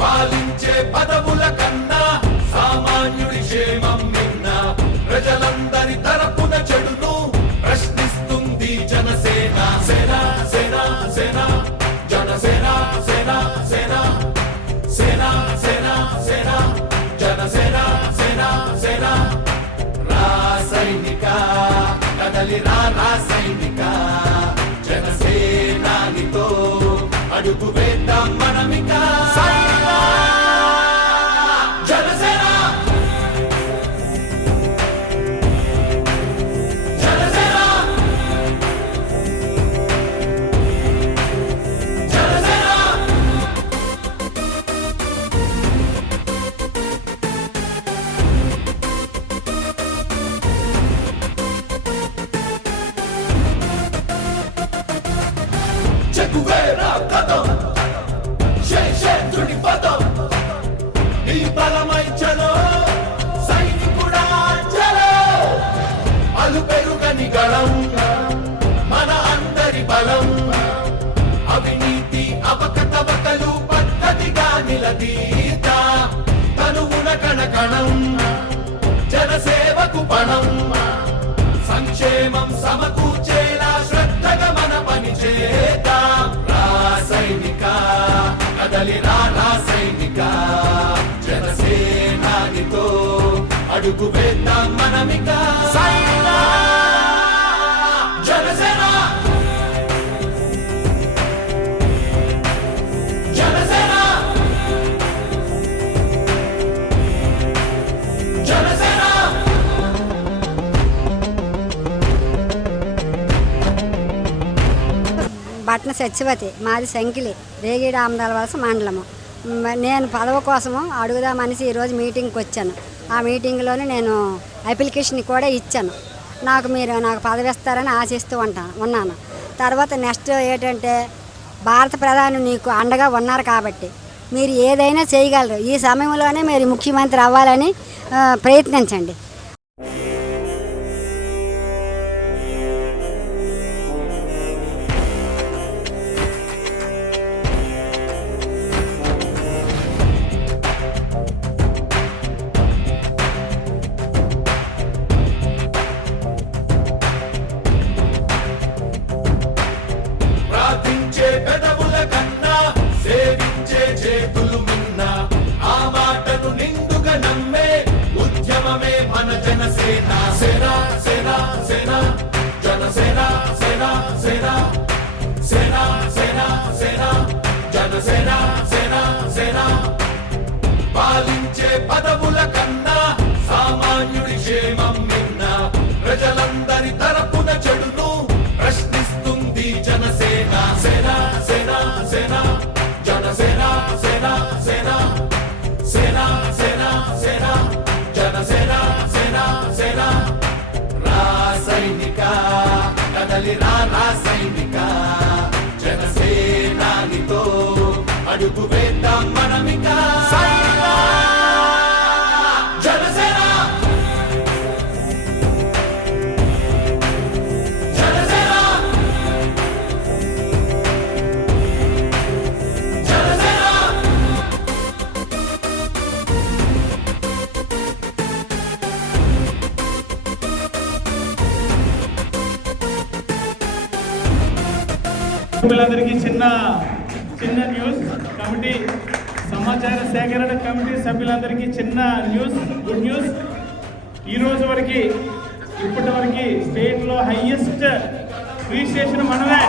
పాలించే పదవుల కన్నా సామాన్యుడి క్షేమం నిన్న ప్రజలందరి తరపున చెడును ప్రశ్నిస్తుంది జనసేన. సేన సేన సేన జనసేన సేన సేన సేన సేన సేన జనసేన సేన సేన. రాసైనిక కదలి రాసైనిక జనసేనానితో అడుగు వేద్దాం మనమిక. చెగువేరా కదం శేషేంద్రుడి పదం నీ బలమై చలో సైనికుడా చలో. అలు పెరుగని గళం మన అందరి బలం. అవినీతి అవకతవకలు పద్ధతిగా నిలదీత తనువున కణకణం జనసేవకు పణం. సంక్షేమం సమకూర్చేలా శ్రద్ధగా మన పని చేద్దాం. రాసైనిక కదలి రాసైనిక జనసేనానితో అడుగు వేద్దాం మనమిక. జనసేన జనసేన జనసేన. బట్న సత్యవతి, మాది సంకిలి, రేగిడి ఆమదాల వలస మండలము. నేను పదవి కోసము అడుగుదామనేసి ఈరోజు మీటింగ్కి వచ్చాను. ఆ మీటింగ్లోనే నేను అప్లికేషన్ కూడా ఇచ్చాను. మీరు నాకు పదవి ఇస్తారని ఆశిస్తూ ఉన్నాను. తర్వాత నెక్స్ట్ ఏంటంటే భారత ప్రధాని నీకు అండగా ఉన్నారు కాబట్టి మీరు ఏదైనా చేయగలరు. ఈ సమయంలోనే మీరు ముఖ్యమంత్రి అవ్వాలని ప్రయత్నించండి. పెదవుల కన్నా సేవించే చేతులు మిన్న. ఆ మాటను నిండుగా నమ్మే ఉద్యమమే మన జనసేన. సేన సేన సేన జనసేన సేన సేన సేన సేన సేన జనసేన సేన సేన. పాలించే పదవుల కన్నా సామాన్యుడి క్షేమం నిన్న ప్రజలందరి తరపున చెడును ప్రశ్నిస్తుంది జనసేన. సేన సేన సేన జనసేన సేన సేన సేన సేన సేన జనసేన సేన సేన. రాసైనిక కదలి రాసైనిక జనసేనానితో అడుగు వేద్దాం మనమిక. జనసేన సభ్యులందరికీ చిన్న న్యూస్. కమిటీ సమాచార సేకరణ కమిటీ సభ్యులందరికీ చిన్న న్యూస్, గుడ్ న్యూస్. ఈరోజు వరకు ఇప్పటి వరకు స్టేట్లో హైయెస్ట్ రిజిస్ట్రేషన్ మనమే.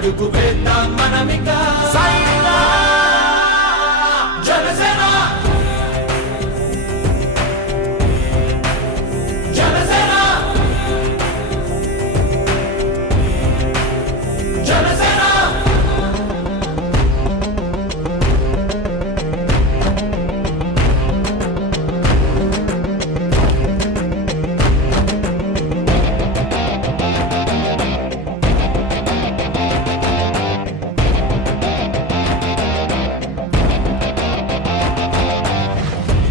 అడుగు వేద్దాం మనమిక సైనిక జనసేన జనసేన జనసేన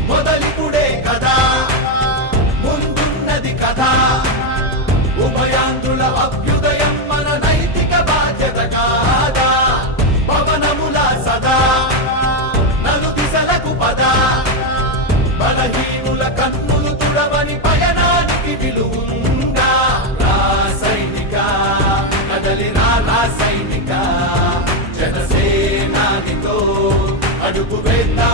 మొదలిపుడే కదా ముందున్నది కదా ఉభయాంధ్రుల అభ్యుదయం మన నైతిక బాధ్యత కాదా పవనముల సదా నలు దిశలకు పద బలహీనుల కన్నులు తుడవని పయనానికి విలువుందా రాసైనిక కదలిరా రాసైనిక జనసేనానితో అడుగు వేద్దాం